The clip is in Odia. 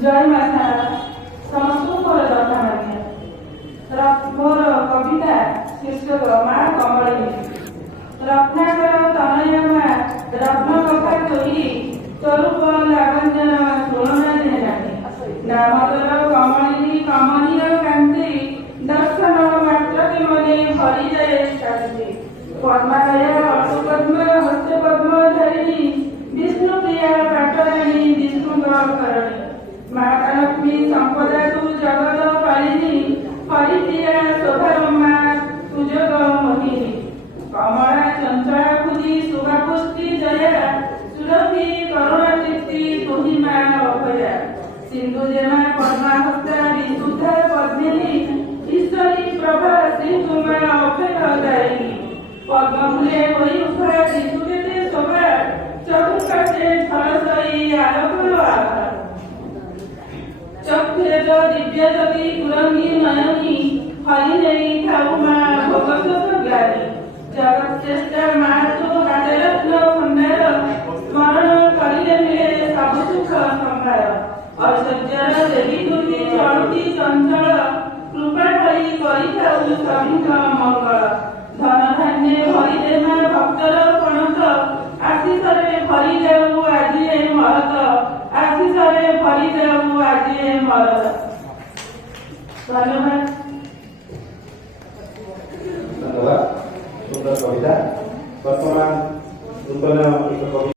जय माँ शारदा समस्तଙ୍କର ଯଥା ମାଗିଆ ମୋର କବିତା ଶୀର୍ଷକ ମା କମଳିନୀ। ରତ୍ନାକର ତନୟ ମା ରତ୍ନ କଥା ତୋଇ ସ୍ୱରୂପ ଲାବଣ୍ୟର ତୁଳନା ଯେ ନାହିଁ। ନାମ ତୋର କମଳିନୀ କମନୀୟ କାନ୍ତି ଦର୍ଶନ ମାତ୍ରକେ ମନେ ଭରିଯାଏ ଶାନ୍ତି। ପଦ୍ମାଳୟ ଅଟୁ ପଦ୍ମ ହସ୍ତ ପଦ୍ମ ଧରିଣୀ ବିଷ୍ଣୁ ପ୍ରିୟା ପାଟରାଣୀ ବିଷ୍ଣୁଙ୍କ କରଣୀ। ମାତା ଲକ୍ଷ୍ମୀ ସମ୍ପଦାକୁ ଜଗତ ପାଳିନୀ ହରିପ୍ରିୟା ଶୋଭାରମା ସୁଯୋଗ ମୋହିନୀ। କମଳା ଚଞ୍ଚଳା ଖୁଦି ଶୁଭାପୁଷ୍ଟି ଜୟା ସୁରଭି କରୁଣା ଚିତ୍ତି ତୁହି ମା ଅଭୟା। ସିନ୍ଧୁ ଜେମା ପଦ୍ମା ହସ୍ତା ବିଶୁଦ୍ଧା ପଦ୍ମିନୀ ଈଶ୍ୱରୀ ପ୍ରଭା ସିନ୍ଧୁ ମା ଅଭୟଦାୟିନୀ। ପଦ୍ମ ଫୁଲେ ହୋଇ ଉଠା ଶିଶୁ କେତେ ଶୋଭା ଚତୁଃପାର୍ଶ୍ୱେ ଝଳସଇ ଆଲୋକର ଆଭା। ଚକ୍ଷୁରେ ଦିବ୍ୟ ଜ୍ୟୋତି କୁରଙ୍ଗୀ ନୟନୀ ହରି ନେଇ ଥାଉ ମା ଭୋଗଶୋକ ଜ୍ଞାନୀ। ଜଗତ ଶ୍ରେଷ୍ଠ ମା ତୁ ରାଜରତ୍ନ ଭଣ୍ଡାର ସ୍ମରଣ କରିଲେ ମିଳେ ସବୁ ସୁଖ ସମ୍ଭାର। ଐଶ୍ୱର୍ଯ୍ୟର ଦେବୀ ଦୁର୍ଗୀ ଚଳୁତି ଚଞ୍ଚଳ କୃପା ଭଳି କରିଥାଉ ସଭିଙ୍କ ମଙ୍ଗଳ। ଧନ ଧାନ୍ୟ ଭରି ଦେ ମା ଭକ୍ତର ପଣତ ଆଶିଷରେ ଭରି ଯାଉ ଆଜି ଏ ମରତ। ଆଶିଷରେ ଭରି ଯାଉ ଆଜି ଏ ମରତ। ଧନ୍ୟବାଦ। ଧନ୍ୟବାଦ। ସୁନ୍ଦର କବିତା। ବର୍ତ୍ତମାନ ନୂତନ ଏକ କବିତା